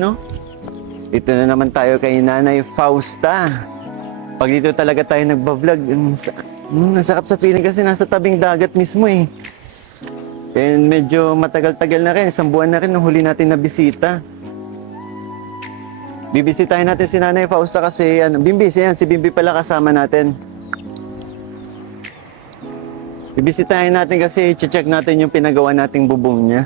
no? Dito na naman tayo kay Nanay Fausta. Pag dito talaga tayo nagba-vlog, nasakap sa feeling kasi nasa tabing dagat mismo eh. And medyo matagal-tagal na rin, 1 buwan na rin nung huli natin na bisita. Bibisitahin natin si Nanay Fausta kasi, Bimbi, si Bimbi pala kasama natin. Bibisitahin natin kasi i-check natin yung pinagawa nating bubong niya.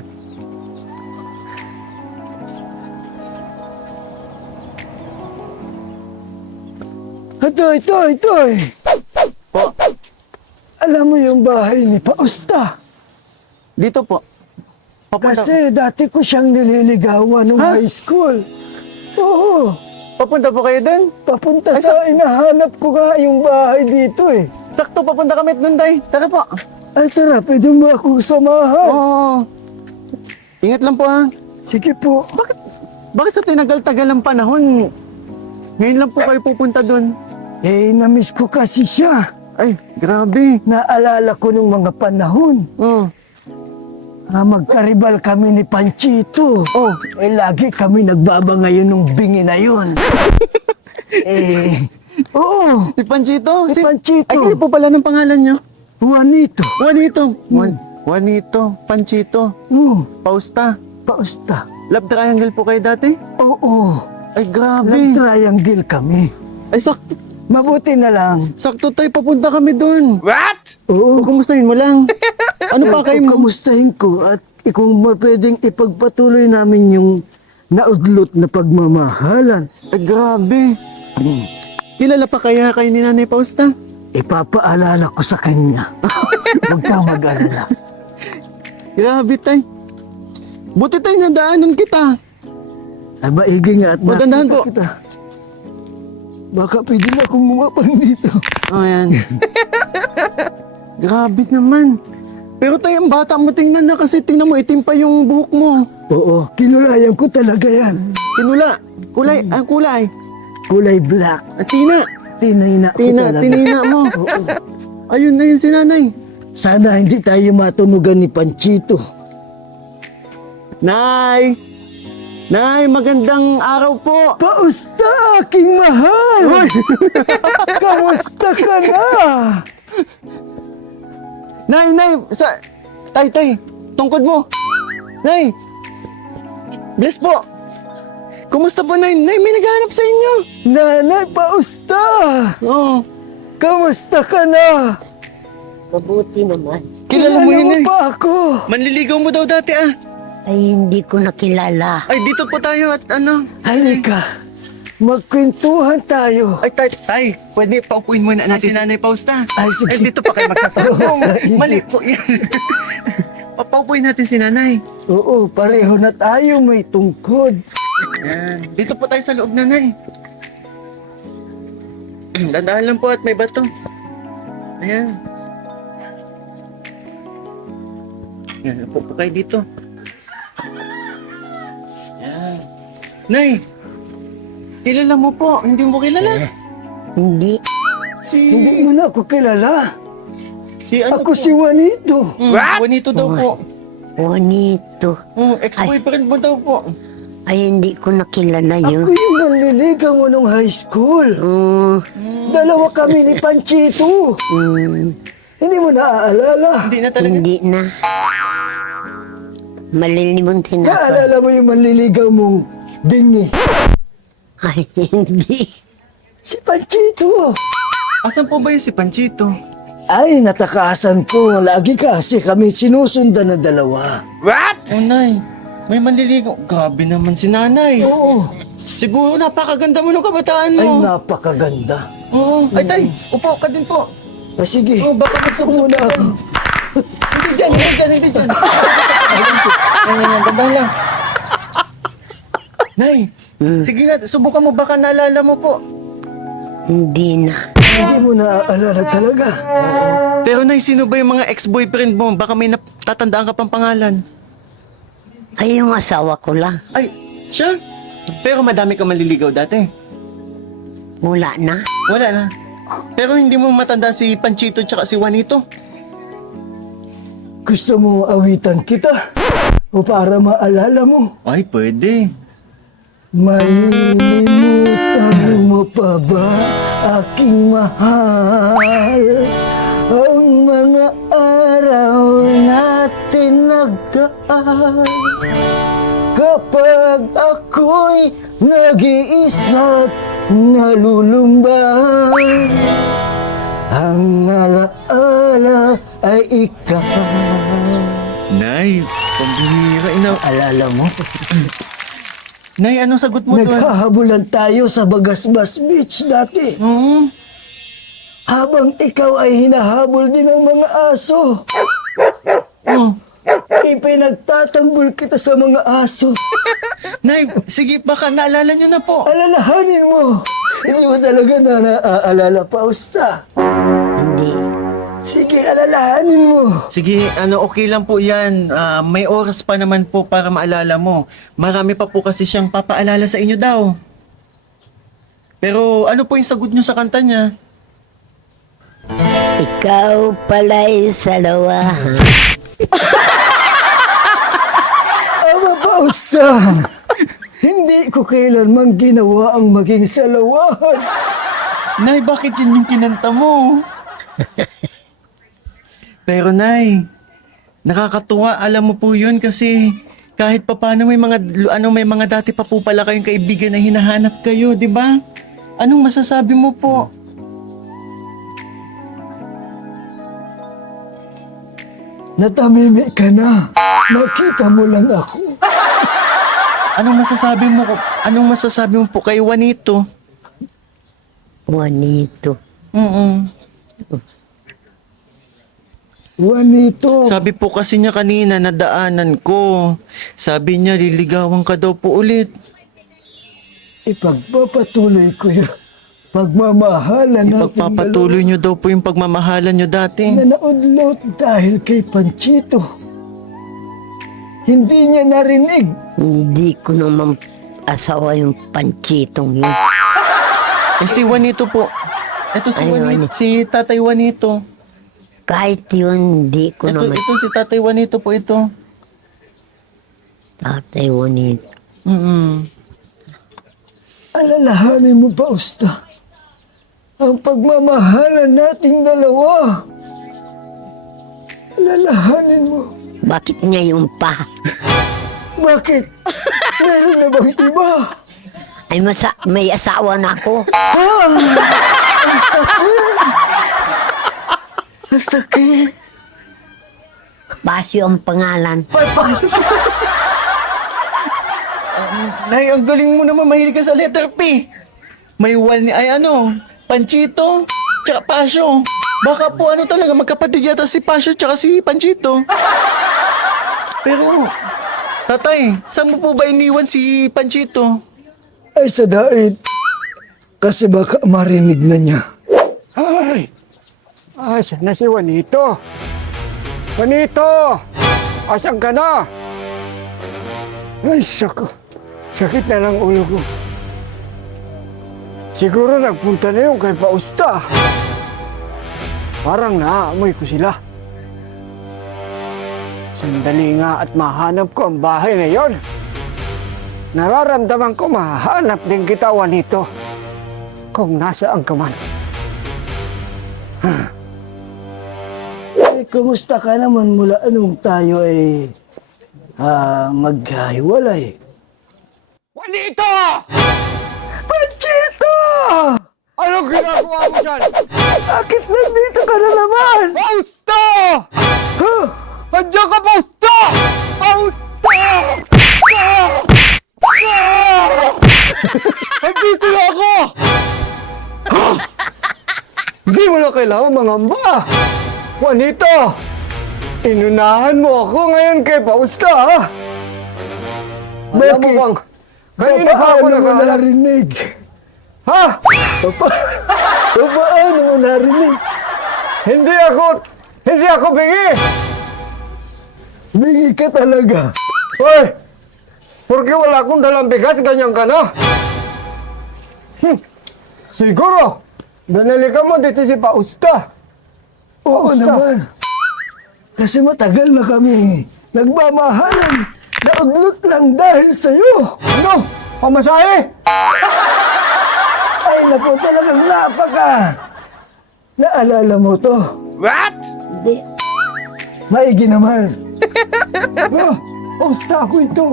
Toy! Po, Alam mo yung bahay ni Fausta? dito po. Papunta, Kasi dati ko siyang nililigawan nung Ha? high school. Oo, papunta po kayo dun? papunta Ay, sa inahanap ko nga yung bahay dito eh. Sakto, papunta kami nun, Day. Tara po. Ay tara, pwede mo akong samahan. Oo. Ingat lang po ha. Sige po. Bakit sa tinagal-tagal ng panahon, ngayon lang po kayo pupunta dun? Eh, namiss ko kasi siya. Ay, grabe. Naalala ko nung mga panahon. Oh. Magkaribal kami ni Panchito. Oh. Eh, lagi kami nagbabangayon nung bingi na yun. Oo, Si Panchito? Si Panchito. Ay, kayo po pala ng pangalan niyo? Juanito. Juanito. Juanito. Panchito. Fausta. Fausta. Love triangle po kayo dati? Oo, Ay, grabe. love triangle kami. Ay, sakto. Mabuti na lang. Sakto tayo, papunta kami dun. Oo, Kumustahin mo lang. Ano pa kayo mo? kamustahin ko at kung pwedeng ipagpatuloy namin yung naudlot na pagmamahalan. Ay, grabe. Kilala pa kaya kayo ni Nanay Fausta? Ipapaalala ko sa kanya. Huwag kang mag-alala. Grabe tay. Buti tayo nadaanan kita. Ay, maigi nga at Magandahan nakita po. kita. Baka pwede na akong umapang dito. Oh, yan. Grabe naman. Pero tayo, ang bata mo, tingnan na kasi tingnan mo, itim pa yung buhok mo. Oo, kinulayan ko talaga yan. Tinula. Kulay, ang kulay. Kulay black. At tina. Tinina ko talaga. Tinina mo. Oo. Ayun na yun si nanay. Sana hindi tayo matunugan ni Panchito. Nay! Nay, magandang araw po. Pausta, aking mahal! Kamusta ka na? Nay, tay, tungkod mo. Nay! Bless po. Kumusta po, Nay? Nay, may naghahanap sa inyo. Nanay, pausta! Oo. Kamusta ka na? Mabuti naman. Kilala mo yun, Nay. pa ako? Manliligaw mo daw dati, ah. Ay, hindi ko nakilala. Ay, dito po tayo at ano. Halika, magkwentuhan tayo. Ay, tay, pwede paupuin muna natin si Nanay Fausta. Ay, sige. Ay, dito pa kayo magsasalubong. Mali po yan. Papaupuin natin si Nanay. Oo, pareho na tayo may tungkod. Yan. Dito po tayo sa loob, Nanay. Dandahan lang po at may bato. Ayan. Yan, upo po kayo dito. Yan. Nay, kilala mo po. Hindi mo kilala. Hindi. Hindi mo na ako kilala. Si ano Ako po? si Juanito. Juanito daw po. Bonito. Ex-boyfriend mo daw po. Ay, hindi ko nakilala Ako yun. yung nanliligaw mo nung high school. Oh, Dalawa kami ni Panchito. Hindi mo naaalala. Hindi na talaga. hindi na. Malilimutin ako. Naalala mo yung manliligaw mong bingi. Ay, hindi. Si Panchito. Asan po ba yung si Panchito? Ay, natakasan ko. Lagi kasi kami sinusundan na dalawa. Oh, Nay. May manliligaw. Grabe naman si Nanay. Oo. Siguro napakaganda mo ng kabataan Ay, mo. napakaganda. Oo. Ay, tay. Upo ka din po. Ah, sige. Oh, baka magsubsob Muna ka ako. dyan. Hindi dyan. Yan, ganda lang. Nay, sige nga, subukan mo, baka naalala mo po. Hindi na. Hindi mo naaalala talaga. Pero Nay, sino ba yung mga ex-boyfriend mo? Baka may natatandaan ka pang pangalan. Ay, yung asawa ko lang. Ay, siya? Pero madami ka maliligaw dati. Wala na. Wala na. Pero hindi mo matanda si Panchito tsaka si Juanito. Gusto mo awitan kita? O para maalala mo? Ay, pwede. Malilimutan mo pa ba, aking mahal, ang mga araw natin nagdaan? Kapag ako'y nag-iisa't nalulumbay, ang alaala ay ikaw. Nay, pambihira. Alala mo? Nay, anong sagot mo doon? Naghahabulan tayo sa Bagasbas Beach dati. Habang ikaw ay hinahabol din ng mga aso. Ipinagtatanggol kita sa mga aso. Nay, sige, baka naalala nyo na po. Alalahanin mo. Hindi mo talaga na naaalala, Fausta. Hindi. Sige, alalahanin mo. Sige, okay lang po yan. May oras pa naman po para maalala mo. Marami pa po kasi siyang papaalala sa inyo daw. Pero ano po yung sagot nyo sa kanta niya? Ikaw pala'y salawahan. Ama, Fausta. Hindi ko kailanman ginawa ang maging salawahan. Nay, bakit yun yung kinanta mo? Pero Nay, nakakatuwa, alam mo po yun kasi kahit papaano may mga dati pa po pala kayong kaibigan na hinahanap kayo, di ba? Anong masasabi mo po? Natamimi ka na. Nakita mo lang ako. Anong masasabi mo po kay Juanito? Juanito. Juanito. Sabi po kasi niya kanina, nadaanan ko. Sabi niya, liligawan ka daw po ulit. Ipagpapatuloy ko yung pagmamahalan natin Ipagpapatuloy niyo daw po yung pagmamahalan niyo dati. na naudlot dahil kay Panchito. Hindi niya narinig. Hindi ko naman asawa yung Panchitong yun. Si Juanito po. Ito si Ay, Juanito. Si Tatay Juanito. Kahit yun, hindi ko naman. Ito si Tatay Juanito po ito. Tatay Juanito. Alalahanin mo, Fausta. Ang pagmamahalan nating dalawa. Alalahanin mo. Bakit ngayon pa? Bakit? Meron na bang iba? Ay may asawa na ako. Ang sakit. Ang sakit. Basyo ang pangalan. Nay, ang galing mo naman. Mahilig ka sa letter P. May Panchito, tsaka Pasyo. Baka po talaga, magkapatid yata si Pasyo tsaka si Panchito. Pero, Tatay, saan mo po ba iniwan si Panchito? Ay, sa daig. Kasi baka marinig na niya. Ay! Asan na si Juanito? Juanito! Asan ka na? Ay, sakit na ng ulo ko. Siguro nagpunta na yung kay Fausta. Parang naaamoy ko sila. Sandali nga at mahanap ko ang bahay na yon. Nararamdaman ko mahanap din kita, Juanito. Kung nasaan ka man. Eh, kumusta ka naman mula anong tayo ay maghiwalay? Juanito! Panchito! Anong ginagawa mo dyan? Bakit nandito ka na naman? Fausta! Huh? Andiyan ka, Fausta! Fausta! Andito na ako! Hindi mo na kailangan mangamba. Juanito, inunahan mo ako ngayon kay Fausta, ha? Alam mo Bakit? bang, kanina pa ako Paano mo nakahanap. narinig? Ha? Paano mo narinig? Hindi ako bingi! Bingi ka talaga. Hoy! Porque wala akong dalang bigas, ganyan ka na? Siguro, binalikan mo dito si Fausta. Oo Fausta. naman. Kasi matagal na kami nagmamahalan. Naudlot lang dahil sa'yo. Ano? Pamasahe! Ay, naku, talagang napaka. Naalala mo to? Hindi. Maigi naman. Ah, pausta ako ito.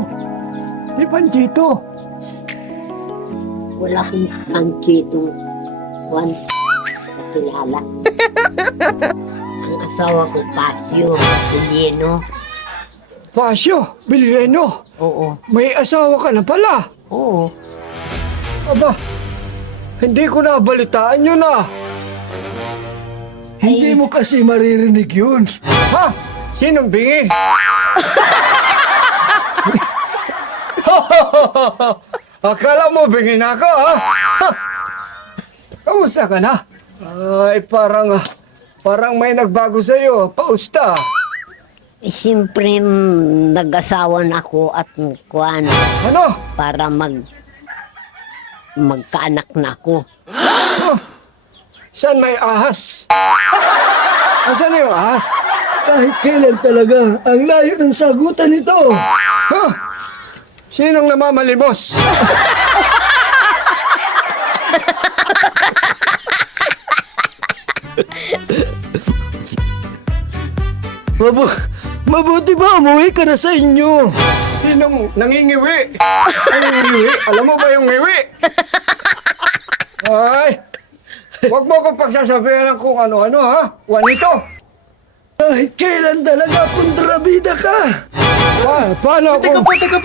Di Panchito. Wala akong Panchito. Juan. Kakilala. Ang asawa ko, Pasio. Pilino. Pasyo, Bilieno. Oo. May asawa ka na pala. Oo. Aba, hindi ko nabalitaan yun ah. Hindi mo kasi maririnig yun. Ha? Sinong bingi? Akala mo bingi na ako, ha? Ha? Kamusta ka na? Ay, parang may nagbago sa'yo. Pausta. Eh, siyempre, nag-asawa na ako at kuan Ano? para magkaanak na ako. Saan may ahas? Asan yung ahas? Kahit kailan talaga, ang layo ng sagutan nito. Ha? Sinong namamalimos? Mabuti ba umuwi ka na sa inyo? Sinong nangingiwi? Nangingiwi? Alam mo ba yung ngiwi? Ay! Huwag mo akong pagsasabihan kung ano-ano, ha? Juanito! Kahit kailan talaga kontrabida ka. Paano ako?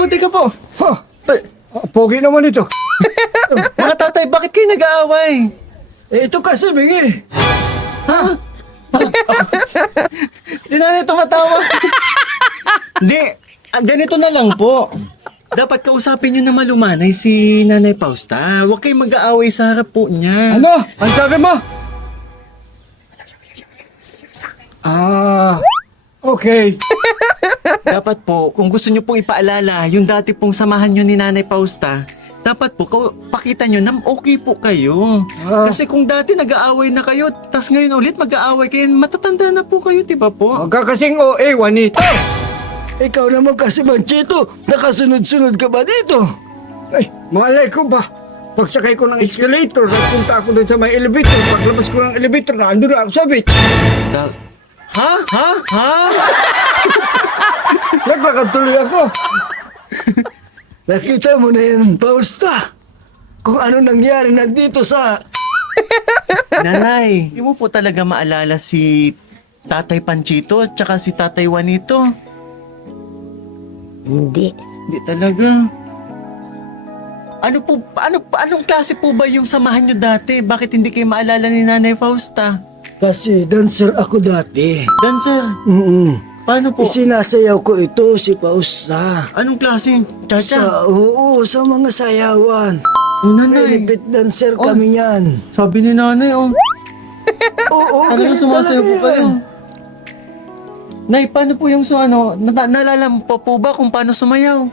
Teka po. Ha? Pogi naman ito. Mga tatay, bakit kayo nag-aaway? Ito kasi, Bingi. Si nanay tumatawa. Hindi, ganito na lang po. Dapat kausapin nyo na malumanay si Nanay Fausta. Huwag kayong mag-aaway sa harap po niya. Ano? Ang sabi mo? Okay. Dapat po, kung gusto nyo pong ipaalala yung dati pong samahan nyo ni Nanay Fausta, dapat po, pakita nyo na okay po kayo. Kasi kung dati nag-aaway na kayo, tas ngayon ulit mag-aaway kayo, matatanda na po kayo, di ba po? Huwag ka kasing OA, Juanito. Ikaw naman kasi, Manchito, nakasunod-sunod ka ba dito? Ay, malay ko ba? Pagsakay ko ng escalator, nagpunta ako doon sa may elevator. Paglabas ko ng elevator, naandun na ako sa beach. Ha? Naglakad tuloy ako. Nakita mo na yan, Fausta. Kung ano nangyari nandito sa... Nanay, hindi mo po talaga maalala si Tatay Panchito at saka si Tatay Juanito. Hindi. Hindi talaga. Anong klase po ba yung samahan nyo dati? Bakit hindi kayo maalala ni Nanay Fausta? Kasi dancer ako dati. Dancer, paano po? Isinasayaw ko ito si Fausta. Anong klase? Cha-cha? Sa mga sayawan. Oh, nanay. Repeat dancer kami yan. Sabi ni nanay, oh. Oo, Ano ganun sumasayaw po talaga kayo? yan. Nay, paano po yung naalala mo pa po ba kung paano sumayaw?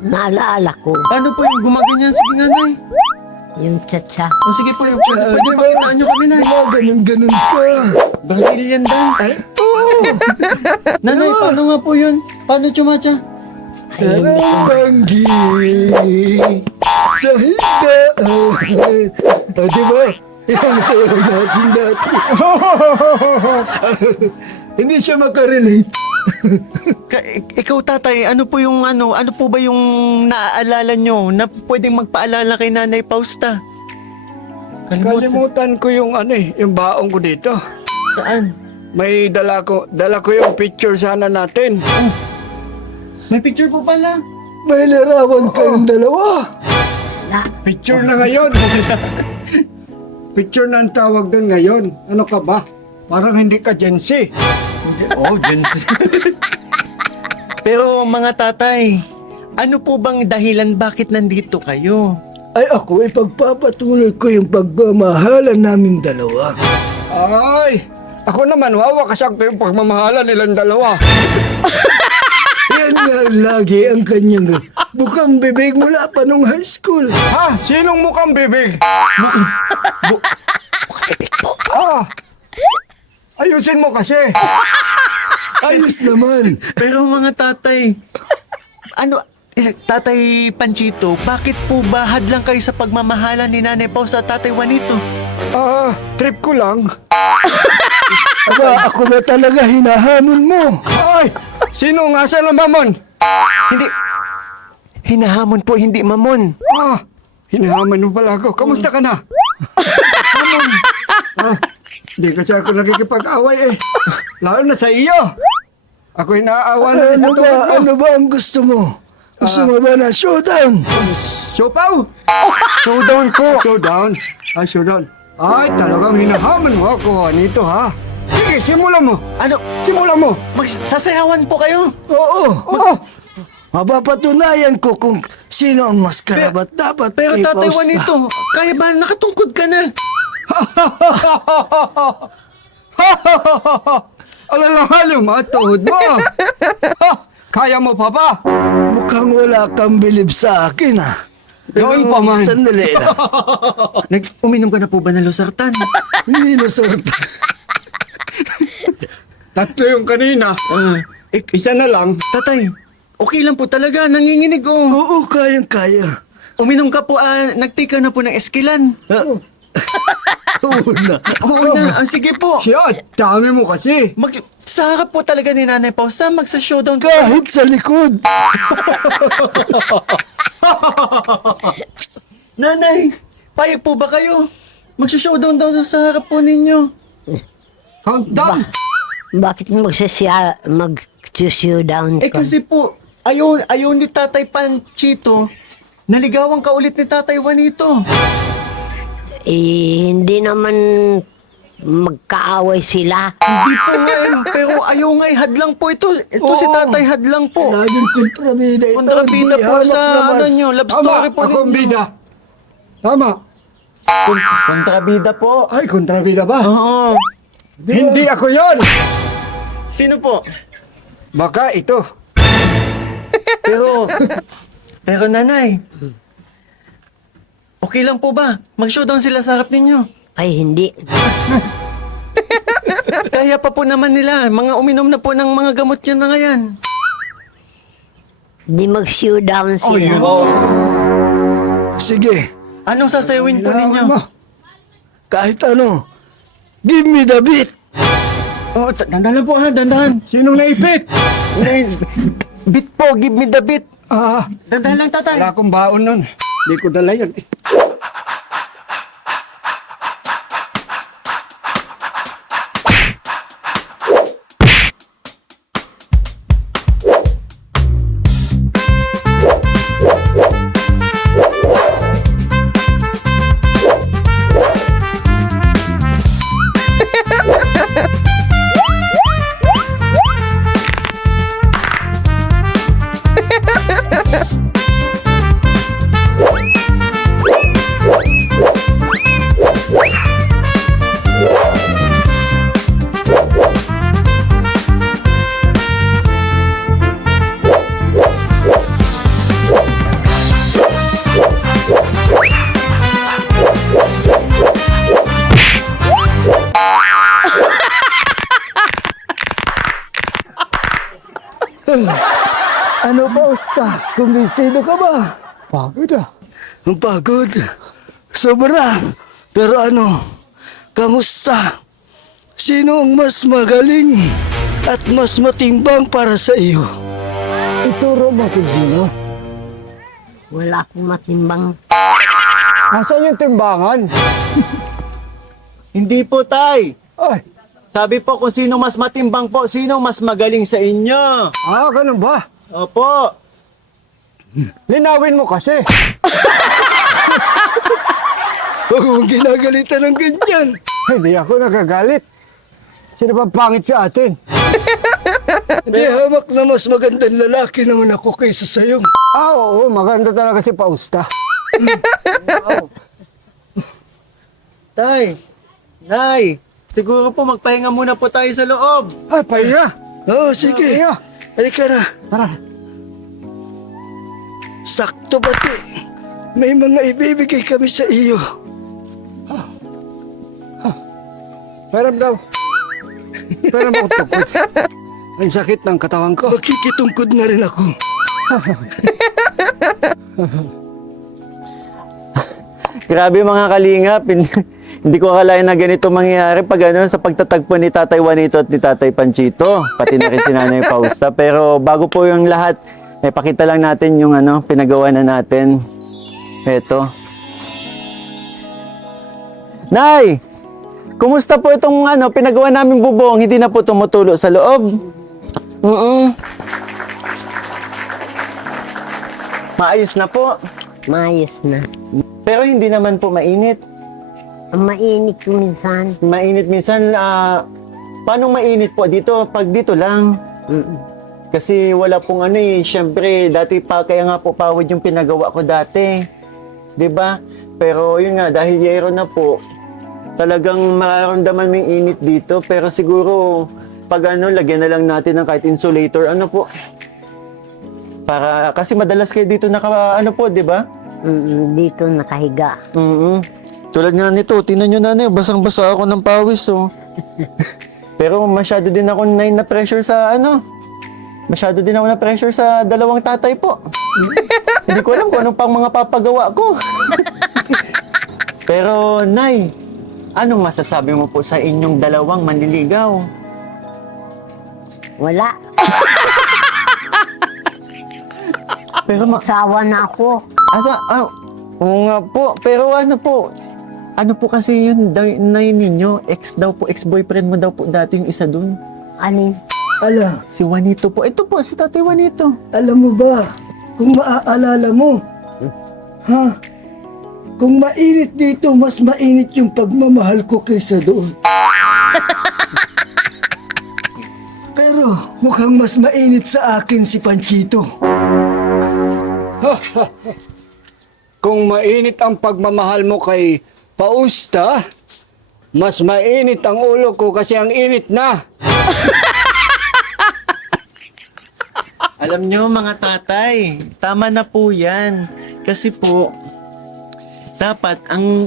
Naalala ko. Paano po yung gumaganyan? Sige nga, Nay. Yung tsa-tsa. O sige po, pwede pakitaan nyo kami, Nay. Ganun ka. Brazilian dance. Nanay, paano nga po yun? Paano chumacha? Sarabanggi sa hindaan. Diba? Yung sayaw natin dati. Hindi siya makarelate. Ikaw, tatay, ano po ba yung naaalala nyo na pwedeng magpaalala kay Nanay Fausta? Kalimutan ko yung yung baong ko dito. Saan? May dala ko yung picture sana natin. May picture po pala. May larawan kayong dalawa. Picture na ngayon. Picture na ang tawag doon ngayon. Ano ka ba? Parang hindi ka Gen Z. Oh, Gen Z. Pero mga tatay, ano po bang dahilan bakit nandito kayo? Ay ako, ipagpapatuloy ko yung pagmamahalan naming dalawa. Ay! Ako naman, wawakas ko yung pagmamahalan nilang dalawa. Yan nga lagi ang kanyang bukang bibig mula pa nung high school. Ha? Sinong mukhang bibig? Ayusin mo kasi. Ayos naman. Pero mga tatay, Tatay Panchito, bakit po ba hadlang kayo sa pagmamahalan ni Nanay Fausta at Tatay Juanito? Trip ko lang. Aba, ako na talaga hinahamon mo. Ay! Sino nga sa mamon? Hindi. Hinahamon po, hindi mamon. Hinahaman mo pala ako. Kamusta ka na? Mamon. Hindi kasi ako nakikipag-away eh. Lalo na sa iyo. Ako inaawa na rin sa Ano tulad ba, mo. ano ba ang gusto mo? Gusto mo ba na showdown? Siopaw! Showdown po. Showdown. Showdown. Ay, talagang hinahaman mo ako, Juanito, ha? Sige, simulan mo. Ano? Simulan mo. Sasayawan po kayo. Oo. Mapapatunayan ko kung sino ang mas karapat dapat Pero kay Tatay Fausta. Juanito, kaya ba nakatungkod ka na? Alalahalim, tuhod mo. Kaya mo pa ba? Mukhang wala kang bilib sa akin, ha? Noon pa man. Sandali na. Uminom ka na po ba ng losartan? Hindi na sort. Tatlo yung kanina. Isa na lang. Tatay, okay lang po talaga, nanginginig oh. Oo, kayang-kaya. Uminom ka po, nagtika na po ng eskilan. Oo na. Oo na, sige po. Siya, dami mo kasi. Sa harap po talaga ni Nanay Fausta, magsa-showdown ka. Kahit sa likod. Nanay, payag po ba kayo? Magsa-showdown daw sa harap po ninyo. Countdown. Bakit mag-showdown Eh ka? kasi po, ayaw ni Tatay Panchito, naligawan ka ulit ni Tatay Juanito. Hindi naman magkaaway sila. Hindi po nga pero ayaw nga hadlang po ito. Ito si Oo. Tatay hadlang po. Laging kontrabida ito. Kontrabida Di po hamak sa na mas. love Tama, story po akong ninyo. bida. Tama. Kontrabida po. Ay, kontrabida ba? Oo. Hindi ako yon. Sino po? Baka ito. Pero nanay, okay lang po ba? Mag-showdown sila sa harap ninyo. Ay, hindi. Kaya pa po naman nila. Mga uminom na po ng mga gamot yan mga yan. Hindi mag-showdown sila. Sige, Anong sasayawin po ninyo? Mo. kahit ano. Give me the beat. Oh, dandahan po ha, dandahan. Sinong naipit? Beat po, give me the beat. Ah, Dandahan lang tatay. wala akong baon nun. Hindi ko dala yun. Ano Fausta? Kumbinsido ka ba? Pagod ah. Ang pagod. Sobra. Pero ano, kamusta? Sino ang mas magaling at mas matimbang para sa iyo? Ituro mo kung sino. Wala akong matimbang. Nasaan yung timbangan? Hindi po tay. Ay, Sabi po kung sino mas matimbang po, sino mas magaling sa inyo. ganun ba? Opo. Linawin mo kasi. Huwag mong ginagalitan ng ganyan. Hindi ako nagagalit. Sino ba pangit sa atin? Hindi hamak na mas magandang lalaki naman ako kaysa sa'yo. Oo, maganda talaga si Fausta. Tay, nay, siguro po magpahinga muna po tayo sa loob. Ay, pahinga. Oo, sige. Pahinga. Halika na. Tara. Sakto pati. May mga ibibigay kami sa iyo. Meron daw. Meron ako tukod. Ang sakit ng katawan ko. Makikitungkod na rin ako. Grabe mga kalingap, hindi ko akalain na ganito mangyayari pag ano, sa pagtatagpo ni Tatay Juanito at ni Tatay Panchito, pati na rin si Nanay Fausta. Pero bago po yung lahat, pakita lang natin yung ano, pinagawa na natin. Eto. Nay! Kumusta po itong ano, pinagawa namin bubong? Hindi na po tumutulo sa loob? Maayos na po. Maayos na. Pero hindi naman po mainit. Ang mainit ko minsan. Mainit minsan, paano mainit po dito? Pag dito lang. Kasi wala pong ano eh, syempre, dati pa, kaya nga po pawid yung pinagawa ko dati. 'Di ba? Pero yun nga, dahil yero na po, talagang mararamdaman mo yung init dito. Pero siguro, pag ano, lagyan na lang natin ng kahit insulator, ano po. Para, kasi madalas kayo dito ano po, 'di ba? Dito nakahiga. Tulad nga nito, tingnan nyo nanay, basang-basa ako ng pawis, oh. Pero masyado din ako na pressure sa ano. Masyado din ako na pressure sa dalawang tatay po. Hindi ko alam kung anong pang mga papagawa ko. Pero, Nay, anong masasabi mo po sa inyong dalawang manliligaw? Wala. Pero Sawa na ako. oo nga po. Pero ano po kasi yun, Nay ninyo, ex-boyfriend mo daw po dati yung isa dun. Alin? Ala, Si Juanito po. Ito po, si Tatay Juanito. alam mo ba, kung maaalala mo, ha? Kung mainit dito, mas mainit yung pagmamahal ko kaysa doon. Pero mukhang mas mainit sa akin si Panchito. Kung mainit ang pagmamahal mo kay Fausta, mas mainit ang ulo ko kasi ang init na. Alam nyo mga tatay, tama na po yan. Kasi po, dapat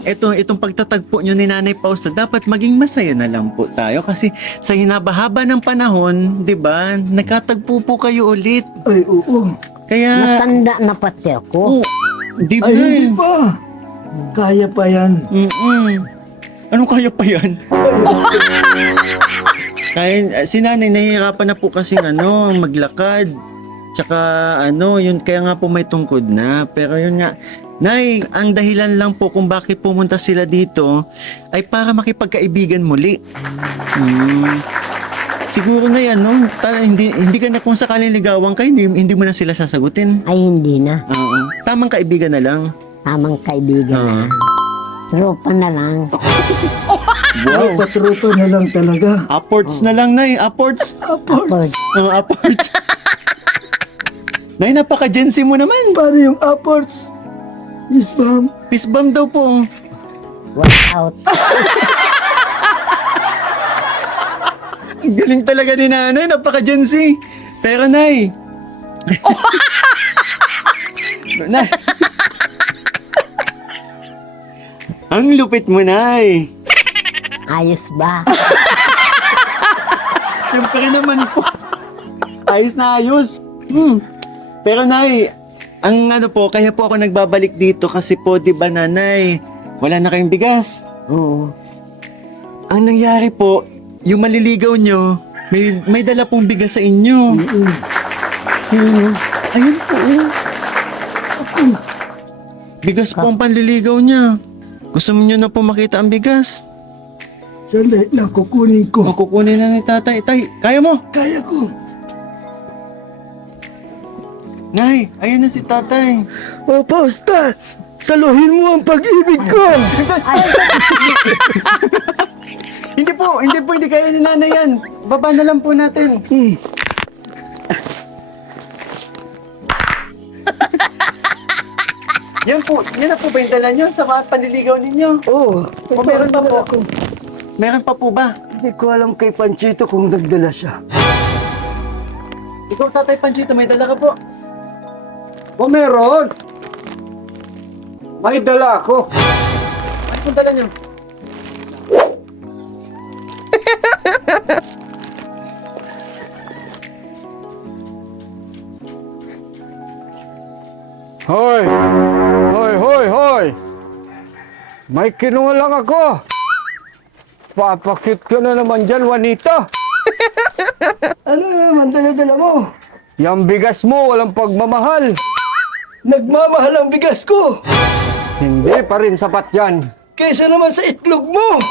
itong pagtatagpo nyo ni Nanay Fausta, dapat maging masaya na lang po tayo. Kasi sa hinabahaba ng panahon, di ba, nagkatagpo po kayo ulit. Ay, oo. Kaya, Matanda na pati ako. di ba? Ay, hindi pa. Kaya pa yan. Anong kaya pa yan? Kaya, si Nanay nahihirapan na po kasi maglakad. Tsaka yun, kaya nga po may tungkod na. Pero yun nga, Nay, ang dahilan lang po kung bakit pumunta sila dito ay para makipagkaibigan muli. Siguro na yan, no? Hindi ka na kung sakaling ligawan ka, hindi mo na sila sasagutin. Ay, hindi na. Oo. Tamang kaibigan na lang. Tamang kaibigan na. Tropa na lang. Wow. Patruto na lang talaga. Apports na lang, Nay. Apports. Apports. Apports. Nay, napaka-Gen-Z mo naman. Paano yung apports? Yes, ma'am. Peace bomb daw po. Watch out. Ang galing talaga ni Nanay, napaka-Gen Z. Pero Nay. Nay. Ang lupit mo, Nay. Ayos ba? Siyempre naman po. Ayos na ayos. Pero Nay, ang kaya po ako nagbabalik dito kasi po, di ba Nanay, wala na kayong bigas. Oo. Ang nangyari po, yung maliligaw nyo, may dala pong bigas sa inyo. Sino? Ayun po. Bigas po ang panliligaw niya. Gusto niyo na po makita ang bigas? Sandali lang, kukunin ko. Kukunin na ni tatay. Tay, kaya mo? Kaya ko. Nay, ayun na si tatay. O, Fausta, saluhin mo ang pag-ibig ko. Hindi kaya ni nanay yan. Baba na lang po natin. Yan na po ba yung dala nyo sa mga panliligaw ninyo? Oo. O meron pa po? Meron pa po ba? Hindi ko alam kay Panchito kung nagdala siya. Ikaw, Tatay Panchito, may dala ka po. O meron. May dala ako. Ano pong dala nyo? Hoy! Hoy, hoy, hoy! May kinuha lang ako. Papakit ka na naman dyan, Juanito. Ano naman dala-dala mo? Yang bigas mo, walang pagmamahal. Nagmamahal ang bigas ko. Hindi pa rin sapat yan. Kaysa naman sa itlog mo.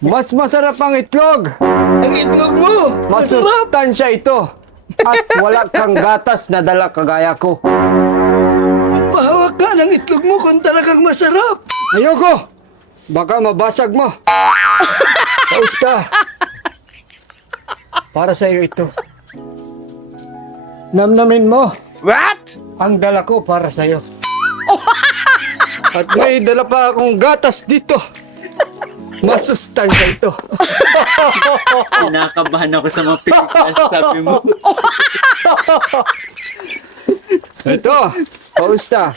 Mas masarap ang itlog. Ang itlog mo. Masarap. Masustansya ito. At wala kang gatas na dala kagaya ko. Pahawak ka ng itlog mo kung talagang masarap. Ayoko! Baka mabasag mo. Kausta. Para sa iyo ito. Namnamin mo. What? Ang dala ko para sa iyo. At may dala pa akong gatas dito. Masustansya ito. Kinakabahan ako sa mga pinagsasabi mo. Ito. Kausta.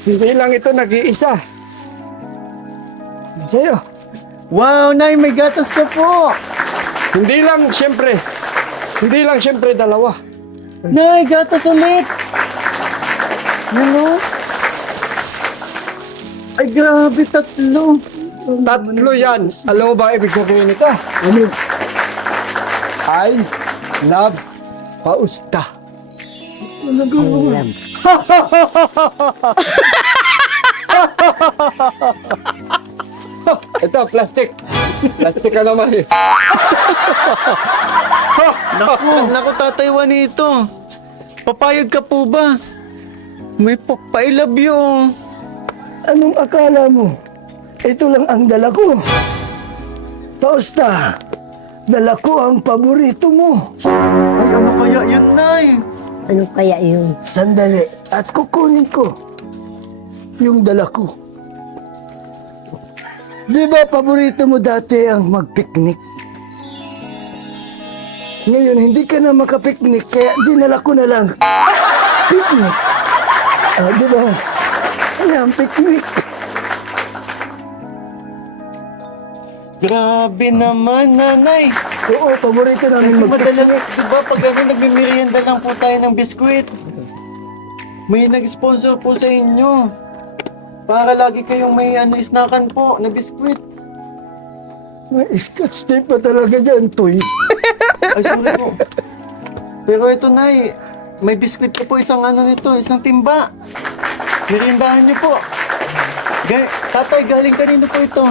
Hindi lang ito nag-iisa. Sa'yo. Wow, Nay, may gatas ka po! Hindi lang siyempre dalawa. Nay, gatas ulit! Ano? Ay, grabe, tatlo. Tatlo yan. Alam mo ba ibig sabihin nito? Ano? I love Pausta. Alam. Ito, plastic. Plastic ka naman eh. Naku, Tatay Juanito. Papayag ka po ba? May I love you. Anong akala mo? Ito lang ang dala ko. Pausta, dala ko ang paborito mo. Ay, ano kaya yan, Nay? Ano kaya yun? Sandali, at kukunin ko yung dala ko. Di ba paborito mo dati ang mag-picnic? Ngayon, hindi ka na makapiknik, kaya dinala ko na lang. Picnic. Ah, di ba? Ayan, picnic. Grabe naman, Nanay. Oo, paborito namin Kasi madalas, mag-picnic. di ba, pag ano, nagmimerienda lang po tayo ng biskwit. May nag-sponsor po sa inyo. Para lagi kayong may snackan po na biskwit. May scotch tape pa talaga dyan, Toy. Ay, sorry po. Pero ito, Nay, may biskwit ko po, isang isang timba. Meriendahan niyo po. Tatay, galing kanino po ito?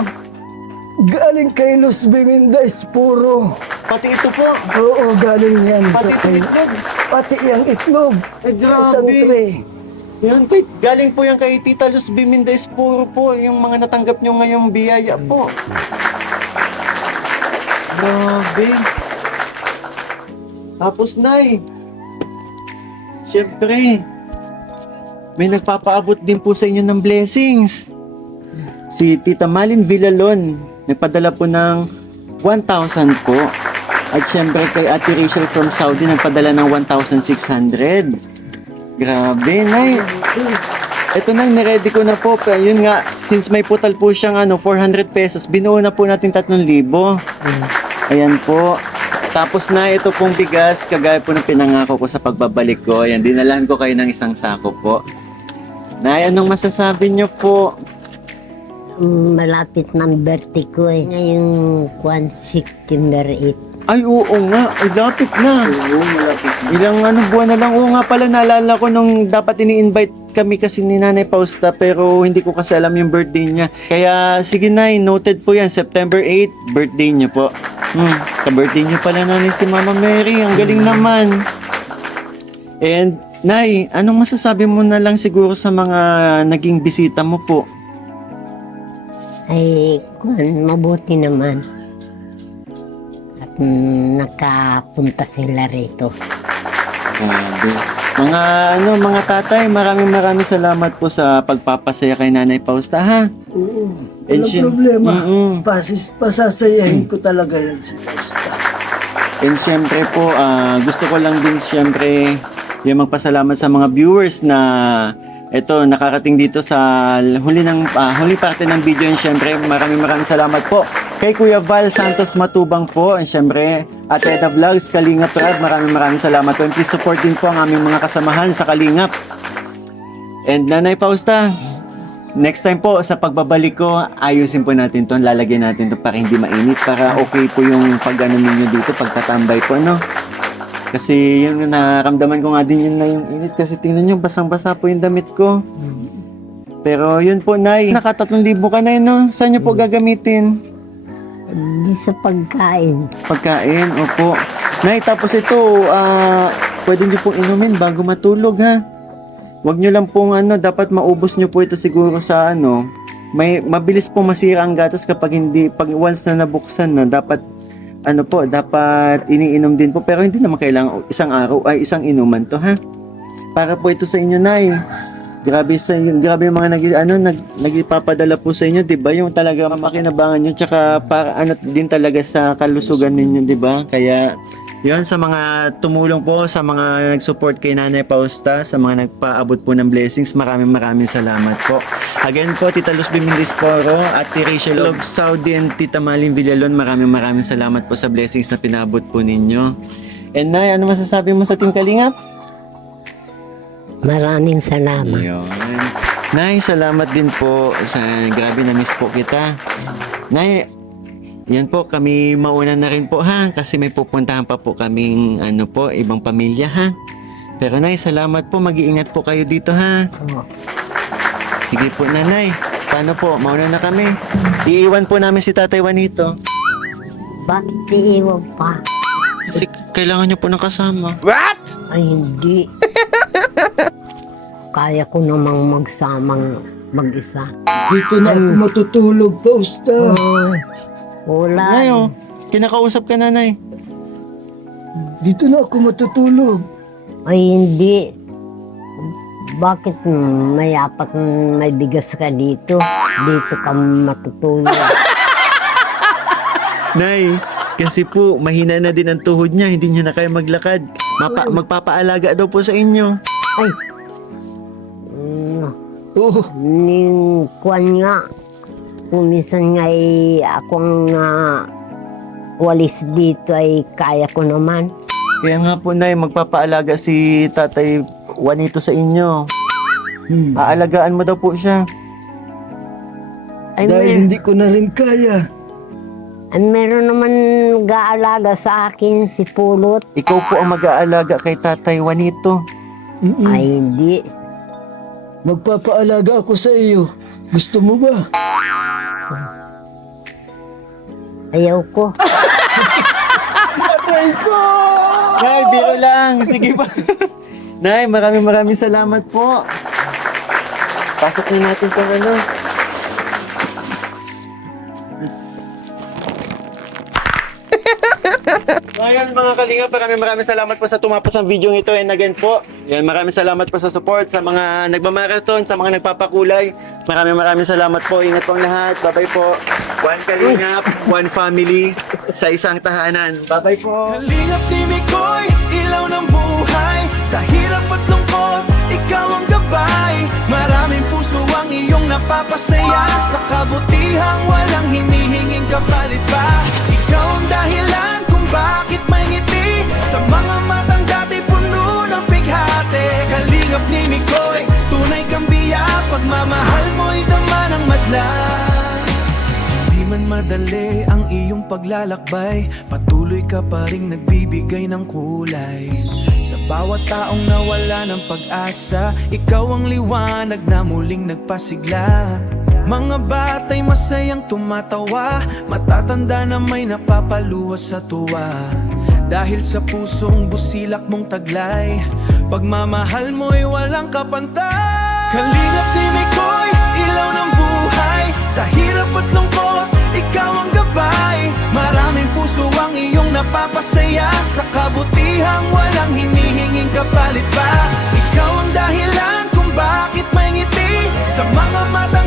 Galing kay Los Bimindas, puro. Pati ito po. Oo, galing yan. Pati sa ito kay- itlog. Pati yung itlog. Ay, grabe. Isang tray. Yan, galing po yan kay Tita Luz Bimindes puro po, yung mga natanggap nyo ngayong biyaya po. Grabe. Tapos, Nay, syempre, may nagpapaabot din po sa inyo ng blessings. Si Tita Malin Villalon, nagpadala po ng 1,000 po. At syempre kay Ate Rachel from Saudi, nagpadala ng 1,600. Grabe, Nay. Ito na, niready ko na po. Pero yun nga, since may putal po siyang 400 pesos, binuo na po natin 3,000. Ayan po. Tapos na ito pong bigas, kagaya po ng pinangako ko sa pagbabalik ko. Ayan, dinalahan ko kayo ng isang sako po. Nay, anong masasabi niyo po? Malapit ng birthday ko eh. Ngayong September 8. Ay, oo nga. Ay, lapit na. Oo, malapit na. Ilang buwan na lang. Oo nga pala, naalala ko nung dapat ini-invite kami kasi ni Nanay Pausta, pero hindi ko kasi alam yung birthday niya. Kaya, sige Nay, noted po yan. September 8, birthday niya po. Ka-birthday niyo pala, Nanay, si Mama Mary. Ang galing naman. And, Nay, anong masasabi mo na lang siguro sa mga naging bisita mo po? Ay, mabuti naman. At nakapunta sila rito. Grabe. Mga tatay, maraming salamat po sa pagpapasaya kay Nanay Pausta, ha? Oo. And Walang problema. Mm-mm. Pasasayahin ko talaga yan si Pausta. And syempre po, gusto ko lang din syempre yung magpasalamat sa mga viewers na ito, nakarating dito sa huli parte ng video. And syempre, maraming salamat po Kay Kuya Val Santos Matubang po, and syempre, at Eda Vlogs, Kalingap Rab, maraming salamat po. And please support din po ang aming mga kasamahan sa Kalingap. And Nanay Fausta, next time po sa pagbabalik ko, ayusin po natin to, lalagyan natin to para hindi mainit, para okay po yung pag-ano ninyo dito, pagtatambay po, ano. Kasi yun, nararamdaman ko nga din yun na yung init, kasi tingnan nyo, basang-basa po yung damit ko. Pero yun po, Nay, naka 3,000 ka na yun, no? Saan nyo po gagamitin? Di sa pagkain. Pagkain, opo. Nay, tapos ito, pwede nyo pong inumin bago matulog, ha? Huwag nyo lang pong dapat maubos nyo po ito siguro sa mabilis pong masira ang gatas kapag hindi, pag once na nabuksan na, dapat, dapat iniinom din po. Pero hindi naman kailangan isang inuman to, ha? Para po ito sa inyo, Nay. Grabe yung mga nagpapadala po sa inyo, 'di ba? Yung talaga makinabangan niyo, tsaka para din talaga sa kalusugan ninyo, 'di ba? Kaya 'yon, sa mga tumulong po, sa mga nag-support kay Nanay Fausta, sa mga nagpaabot po ng blessings, maraming salamat po. Again po, Tita Luz Bimindis Poro at Rachel of Saudi and Tita Malin Villalon, maraming salamat po sa blessings na pinabot po ninyo. And Nay, ano masasabi mo sa Team Kalingap? Maraming salamat. Yun. Nay, salamat din po. Grabe na miss po kita. Nay, yan po, kami mauna na rin po, ha? Kasi may pupuntahan pa po kaming ibang pamilya, ha? Pero Nay, salamat po. Mag-iingat po kayo dito, ha? Sige po, Nanay. Paano po? Mauna na kami. Iiwan po namin si Tatay Juanito. Bakit iiwan pa? Kasi kailangan niyo po ng kasama. Ay, hindi. Kaya ko namang magsamang mag-isa. Dito na ako matutulog, Fausta. Wala. Nay, kinakausap ka, Nanay. Dito na ako matutulog. Ay, hindi. Bakit may apat may bigas ka dito? Dito ka matutulog. Nay, kasi po, mahina na din ang tuhod niya. Hindi niya na kaya maglakad. Magpapaalaga daw po sa inyo. Ay. Ning kwan nga. Kumisan nga akong walis dito ay kaya ko naman. Kaya nga po, Nay, magpapaalaga si Tatay Juanito sa inyo. Aalagaan mo daw po siya. Ay, Dahil hindi ko na rin kaya. ay meron naman gaalaga sa akin, si Pulot. Ikaw po ang mag-aalaga kay Tatay Juanito. Ay, hindi. Magpapaalaga ako sa iyo. Gusto mo ba? Ayaw ko. Nay, biro lang. Sige pa. Nay, maraming salamat po. Pasok na natin kung Ngayon mga Kalingap, maraming salamat po sa tumapos ng video ito, and again po, yan, maraming salamat po sa support, sa mga nagmamarathon, sa mga nagpapakulay. Maraming salamat po. Ingat po ang lahat. Bye-bye po. One Kalingap, one family sa isang tahanan. Bye-bye po. Kalingap ni Mikoy, ilaw ng buhay. Sa hirap at lungkot, ikaw ang gabay. Maraming puso ang iyong napapasaya. Sa kabutihang walang hinihinging kapalit pa. Ikaw ang dahilan kung bakit may ngiti. Sa mga matang dati puno ng pighati. Kalingap ni Mikoy, tunay kang biya. Pagmamahal mo'y dama ng madla. Di man madali ang iyong paglalakbay, patuloy ka pa rin nagbibigay ng kulay. Sa bawat taong nawala ng pag-asa, ikaw ang liwanag na muling nagpasigla. Mga bata'y masayang tumatawa, matatanda na may napapaluwas sa tuwa. Dahil sa pusong busilak mong taglay, pagmamahal mo'y walang kapantay. Kalingap ni Mikoy, ilaw ng buhay. Sa hirap at lungkot, ikaw ang gabay. Maraming puso ang iyong napapasaya. Sa kabutihang walang hinihinging kapalit pa. Ikaw ang dahilan kung bakit may ngiti. Sa mga matang